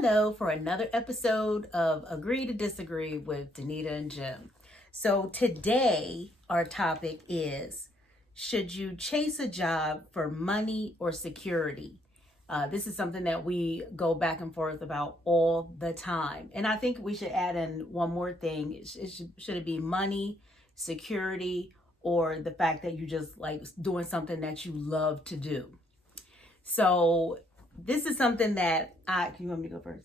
Hello for another episode of Agree to Disagree with Denita and Jim. So today our topic is, should you chase a job for money or security? This is something that we go back and forth about all the time. And I think we should add in one more thing. Should it be money, security, or the fact that you just like doing something that you love to do? So this is something that you want me to go first?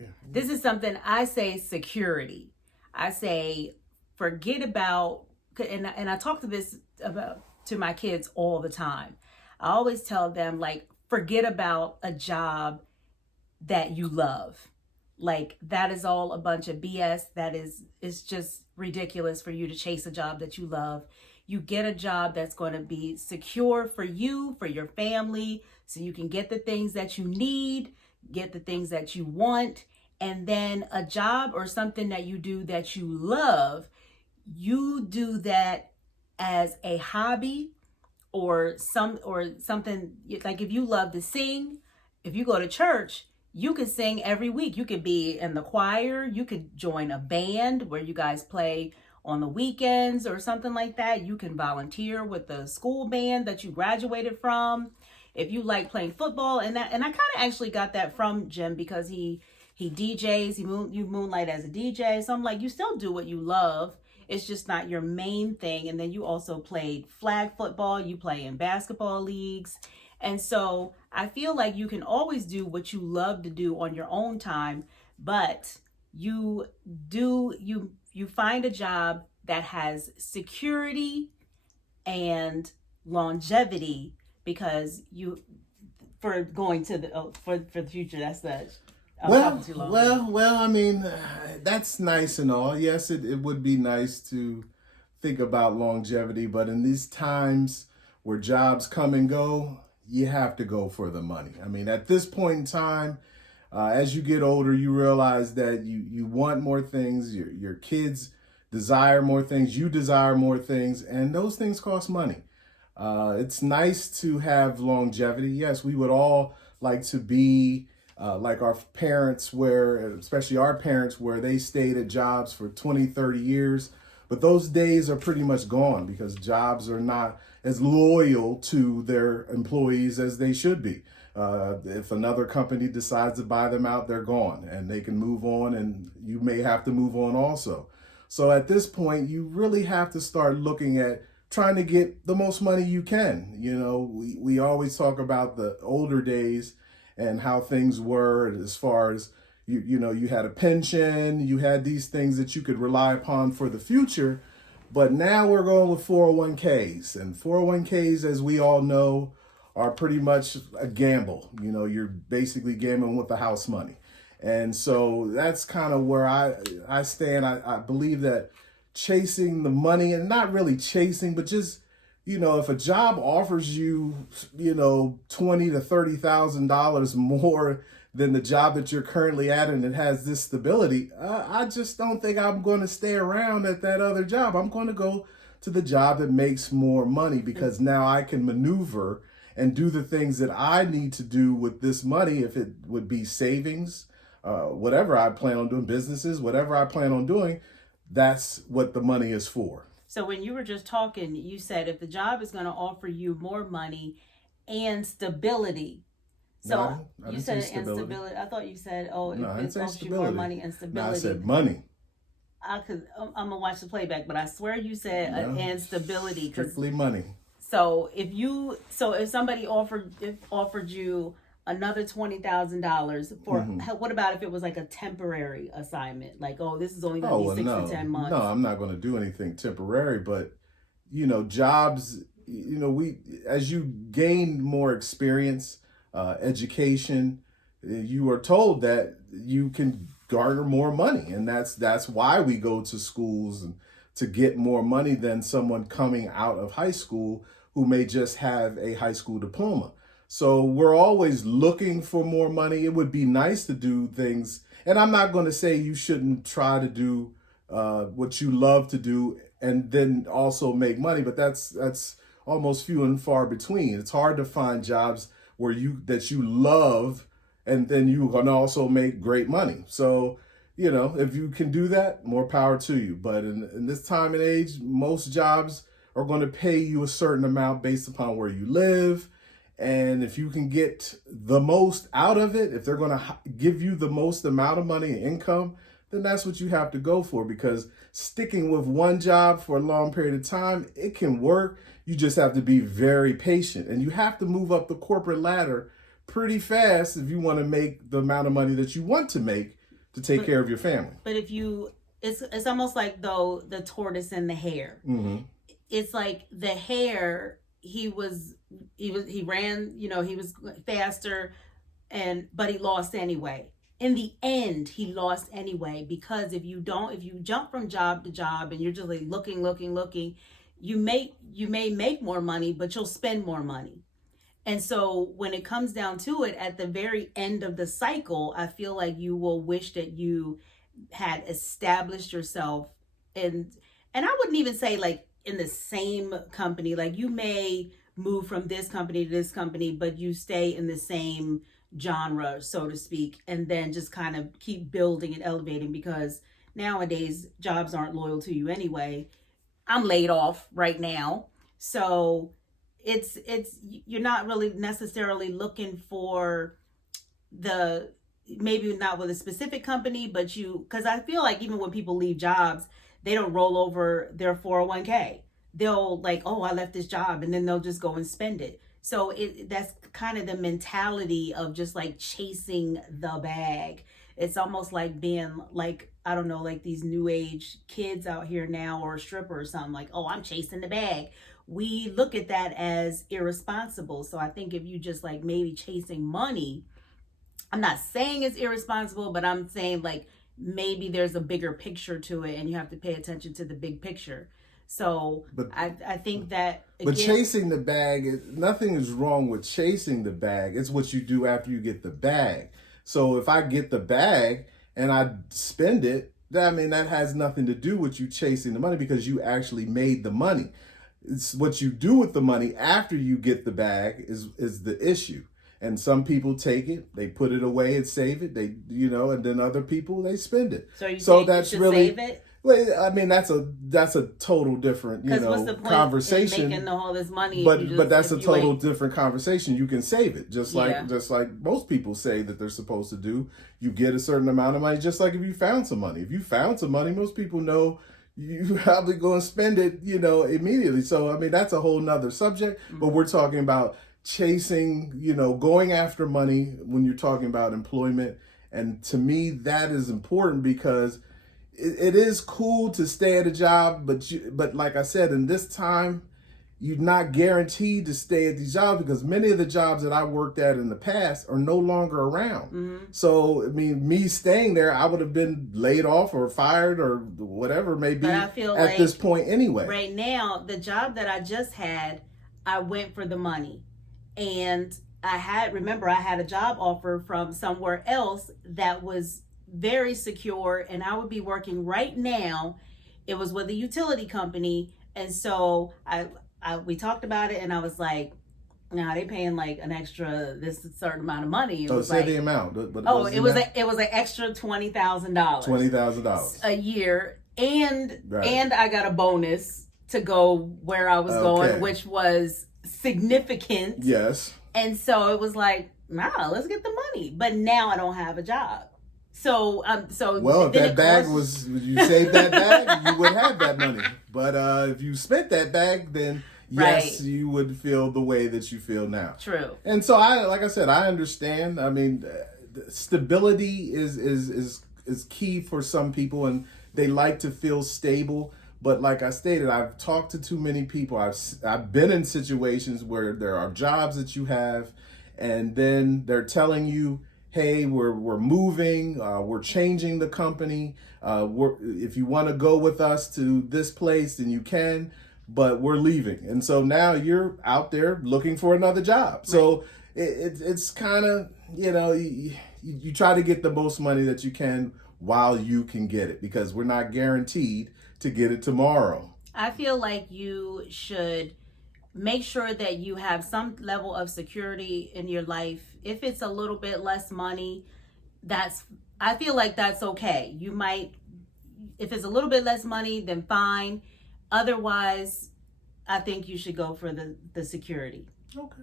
Yeah. This is something I say security. I say forget about, and I talk to this about to my kids all the time. I always tell them, like, forget about a job that you love. Like, that is all a bunch of BS. It's just ridiculous for you to chase a job that you love. You get a job that's going to be secure for you, for your family, so you can get the things that you need, get the things that you want, and then a job or something that you do that you love, you do that as a hobby or something. Like, if you love to sing, if you go to church, you could sing every week. You could be in the choir, you could join a band where you guys play on the weekends or something like that. You can volunteer with the school band that you graduated from. If you like playing football, and I kind of actually got that from Jim, because he DJs, you moonlight as a DJ. So I'm like, you still do what you love. It's just not your main thing. And then you also played flag football. You play in basketball leagues. And so I feel like you can always do what you love to do on your own time, but you find a job that has security and longevity, because for going to the for the future. That's the I mean, that's nice and all. Yes, it would be nice to think about longevity, but in these times where jobs come and go, you have to go for the money. I mean, at this point in time, as you get older, you realize that you want more things. Your kids desire more things. You desire more things, and those things cost money. It's nice to have longevity. Yes, we would all like to be like our parents, especially our parents, where they stayed at jobs for 20, 30 years. But those days are pretty much gone, because jobs are not as loyal to their employees as they should be. If another company decides to buy them out, they're gone and they can move on, and you may have to move on also. So at this point, you really have to start looking at trying to get the most money you can. You know, we always talk about the older days and how things were, as far as, you had a pension, you had these things that you could rely upon for the future. But now we're going with 401ks, and 401ks, as we all know, are pretty much a gamble. You know, you're basically gambling with the house money. And so that's kind of where I stand. I believe that chasing the money, and not really chasing, but just, if a job offers you, $20,000 to $30,000 more than the job that you're currently at, and it has this stability, I just don't think I'm going to stay around at that other job. I'm going to go to the job that makes more money, because now I can maneuver and do the things that I need to do with this money. If it would be savings, whatever I plan on doing, businesses, whatever I plan on doing, that's what the money is for. So when you were just talking, you said if the job is going to offer you more money and stability. So no, I you said instability. I thought you said, no, if it offers you more money and stability. No, I said money. I'm gonna watch the playback, but I swear you said and stability. Strictly money. So if somebody offered you another $20,000 for, what about if it was like a temporary assignment? Like, this is only going to be 6 to 10 months. No, I'm not going to do anything temporary. But, jobs, as you gain more experience, education, you are told that you can garner more money. And that's why we go to schools, and to get more money than someone coming out of high school who may just have a high school diploma. So we're always looking for more money. It would be nice to do things. And I'm not going to say you shouldn't try to do what you love to do and then also make money, but that's almost few and far between. It's hard to find jobs that you love and then you can also make great money. So, you know, if you can do that, more power to you. But in this time and age, most jobs are going to pay you a certain amount based upon where you live. And if you can get the most out of it, if they're going to give you the most amount of money and income, then that's what you have to go for, because sticking with one job for a long period of time, it can work. You just have to be very patient, and you have to move up the corporate ladder pretty fast if you want to make the amount of money that you want to make to take care of your family. But if you, it's almost like though the tortoise and the hare. Mm-hmm. It's like the hare, he ran, you know, he was faster, but he lost anyway. In the end, he lost anyway, because if you jump from job to job and you're just like looking, you may make more money, but you'll spend more money. And so when it comes down to it, at the very end of the cycle, I feel like you will wish that you had established yourself and I wouldn't even say like in the same company. Like you may move from this company to this company, but you stay in the same genre, so to speak, and then just kind of keep building and elevating, because nowadays jobs aren't loyal to you anyway. I'm laid off right now. So it's you're not really necessarily looking for maybe not with a specific company, but because I feel like even when people leave jobs, they don't roll over their 401k. They'll like, oh, I left this job, and then they'll just go and spend it. So that's kind of the mentality of just like chasing the bag. It's almost like being like, I don't know, like these new age kids out here now, or a stripper or something, like, oh, I'm chasing the bag. We look at that as irresponsible. So I think if you just like maybe chasing money, I'm not saying it's irresponsible, but I'm saying like maybe there's a bigger picture to it, and you have to pay attention to the big picture. So I think that again, but chasing the bag, nothing is wrong with chasing the bag. It's what you do after you get the bag. So if I get the bag and I spend it, I mean, that has nothing to do with you chasing the money, because you actually made the money. It's what you do with the money after you get the bag is the issue. And some people take it, they put it away and save it. They, you know, and then other people, they spend it. So that's you really save it? Well, I mean, that's a total different, you know, what's the point conversation. In making all this money, but that's a total different conversation. You can save it, just like most people say that they're supposed to do. You get a certain amount of money, just like if you found some money. If you found some money, most people know you probably go and spend it, you know, immediately. So I mean, that's a whole nother subject. Mm-hmm. But we're talking about chasing, you know, going after money when you're talking about employment. And to me, that is important, because it is cool to stay at a job, but like I said, in this time, you're not guaranteed to stay at these jobs, because many of the jobs that I worked at in the past are no longer around. Mm-hmm. So, I mean, me staying there, I would have been laid off or fired or whatever it may be at like this point anyway. Right now, the job that I just had, I went for the money. And I had a job offer from somewhere else that was very secure, and I would be working right now. It was with a utility company, and so we talked about it, and I was like, "Nah, they paying like an extra this certain amount of money." It was say the amount. But it was an extra $20,000. $20,000 a year, and I got a bonus to go where I was going, which was significant. Yes. And so it was like, nah, let's get the money. But now I don't have a job. So well, if that bag was, you saved that bag, you would have that money. But if you spent that bag, then yes, you would feel the way that you feel now. True. And so like I said, I understand. I mean, stability is key for some people, and they like to feel stable. But like I stated, I've talked to too many people. I've been in situations where there are jobs that you have, and then they're telling you, hey, we're moving, we're changing the company. If you want to go with us to this place, then you can, but we're leaving. And so now you're out there looking for another job. Right. So it's kind of, you know, you try to get the most money that you can while you can get it, because we're not guaranteed to get it tomorrow. I feel like you should make sure that you have some level of security in your life if it's a little bit less money, I feel like that's okay. You might, if it's a little bit less money, then fine. Otherwise, I think you should go for the security. Okay.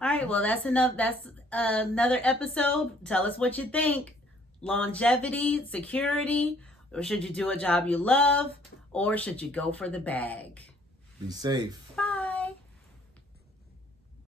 All right, well, that's enough. That's another episode. Tell us what you think. Longevity, security, or should you do a job you love, or should you go for the bag? Be safe.